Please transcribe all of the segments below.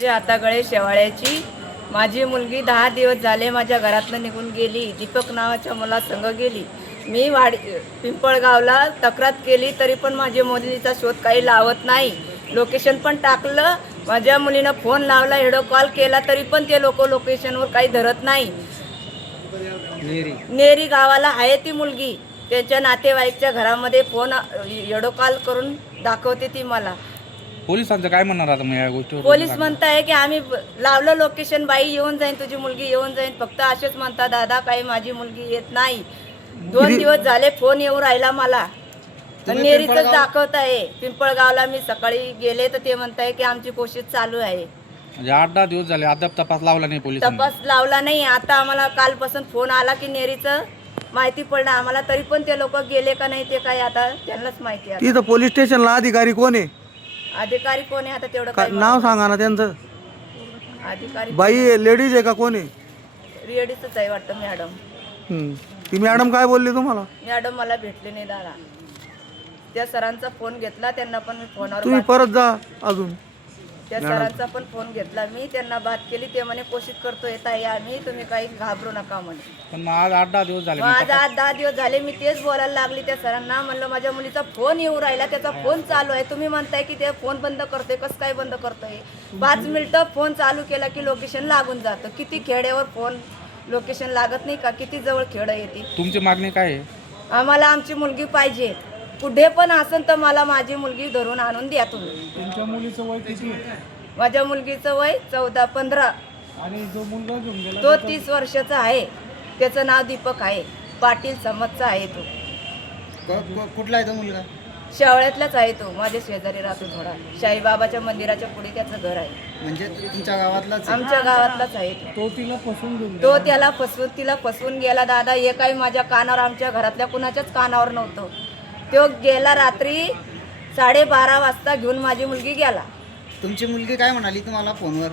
म्हणजे हातागळे शेवाळ्याची माझी मुलगी 10 दिवस झाले माझ्या घरातनं निघून गेली. दीपक नावाच्या मुलासंग गेली. मी पिंपळगावला तक्रार केली तरी पण माझ्या मुलीचा शोध काही लावत नाही. लोकेशन पण टाकलं. माझ्या मुलीनं फोन लावला, व्हिडिओ कॉल केला तरी पण ते लोक लोकेशनवर काही धरत नाही. नेरी गावाला आहे ती मुलगी. त्यांच्या नातेवाईकच्या घरामध्ये फोन व्हिडिओ कॉल करून दाखवते ती मला. पोलिसांचं काय म्हणणार आता मग या गोष्टीवर? पोलीस म्हणताय की आम्ही लावलं लोकेशन, बाई येऊन जाईन, तुझी मुलगी येऊन जाईन. फक्त असेच म्हणता दादा, काही माझी मुलगी येत नाही. 2 दिवस झाले फोन येऊन राहिला मला. नेरीच दाखवत आहे. पिंपळगावला मी सकाळी गेले तर ते म्हणताय की आमची कोशिश चालू आहे. म्हणजे 8-10 दिवस झाले अद्याप तपास लावला नाही पोलिसांनी? तपास लावला नाही. आता आम्हाला कालपासून फोन आला की नेरीचं माहिती पडलं आम्हाला, तरी पण ते लोक गेले का नाही ते काय आता त्यांनाच माहिती आहे. तिथं पोलीस स्टेशनला अधिकारी कोण आहे? अधिकारी कोण आहे आता तेवढं काय नाव सांगा ना त्यांचं. अधिकारी बाई लेडीज आहे का कोण आहे? रेडीच आहे वाटतं मॅडम. ती मॅडम काय बोलली तुम्हाला? मॅडम मला भेटले नाही दादा. त्या सरांचा फोन घेतला, त्यांना पण मी फोनवर तुम्ही परत जा अजून. त्या सरांचा पण फोन घेतला मी, त्यांना बात केली. ते म्हणे कोशिश करतोय ताई आम्ही, तुम्ही काही घाबरू नका म्हणे. पण मग आज 8-10 दिवस झाले आज 10 दिवस झाले मी तेच बोलायला लागली त्या सरांना. म्हणलं माझ्या मुलीचा फोन येऊ राहिला, त्याचा फोन चालू आहे. तुम्ही म्हणताय की ते फोन बंद करतोय, कसं काय बंद करतोय? 5 मिनिटं फोन चालू केला की लोकेशन लागून जातं. किती खेड्यावर फोन लोकेशन लागत नाही का? किती जवळ खेड येते. तुमची मागणी काय आहे? आम्हाला आमची मुलगी पाहिजे. कुठे पण असेल तर मला माझी मुलगी धरून आणून द्या तुम्ही. तुमच्या मुलीचं वय किती? माझ्या मुलगीचं वय 14-15 आणि जो मुलगा घेऊन गेला तो 30 वर्षाचा आहे. त्याचं नाव दीपक आहे. पाटील समजचा आहे तो. कुठला आहे तो मुलगा? शेवळ्यातलाच आहे तो. माझ्या शेजारी राहतो थोडा. साईबाबाच्या मंदिराच्या पुढे त्याचं घर आहे. म्हणजे तुमच्या गावातलाच आहे? आमच्या गावातलाच आहे तो तिला फसवून घेऊन तो. तिला फसवून गेला दादा. हे काही माझ्या कानावर, आमच्या घरातल्या कुणाच्याच कानावर नव्हतं. तो गेला रात्री 12:30 वाजता घेऊन माझी मुलगी गेला. तुमची मुलगी काय म्हणाली तुम्हाला फोनवर?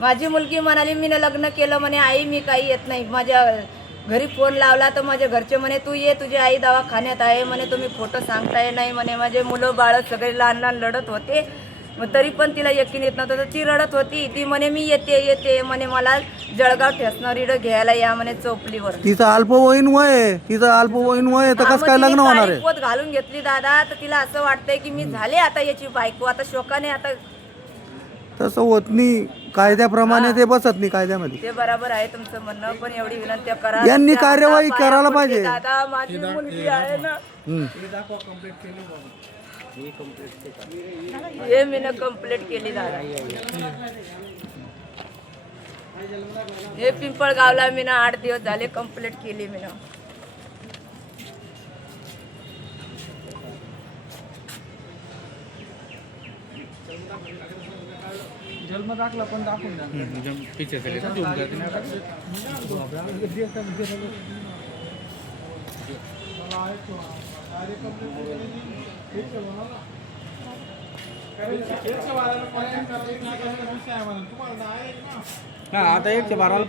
माझी मुलगी म्हणाली मी लग्न केलं म्हणे आई, मी काही येत नाही. माझ्या घरी फोन लावला तर माझ्या घरचे म्हणे तू ये, तुझी आई दवाखान्यात आहे म्हणे, तुम्ही खोटं सांगताय नाही म्हणे. माझे मुलं बाळ सगळे लहान लहान लढत होते. मग तरी पण तिला यकीन येत नव्हतं. तर ती रडत होती. ती म्हणे मी येते म्हणे, मला जळगाव ठेसणार इडं घ्यायला या म्हणे चौपलीवर. तिचं अल्पवयीन वय तर कसं काय लग्न होणार आहे? पोत घालून घेतली दादा. तर तिला असं वाटतंय की मी झाले आता याची बायको, आता शोकाने आता. तसं होत नाही, कायद्याप्रमाणे ते बसत नाही कायद्यामध्ये. ते बरोबर आहे तुमचं म्हणणं, पण एवढी विनंती करा यांनी कार्यवाही करायला पाहिजे. दादा माझी मुलगी आहे ना. हे मी कंप्लेंट केली दादा. हे पिंपळगावला मी 8 दिवस झाले कंप्लेंट केली मी. जन्म दाखला पण दाखवून द्या. पिछे चले ना झूम करते ना. आता 112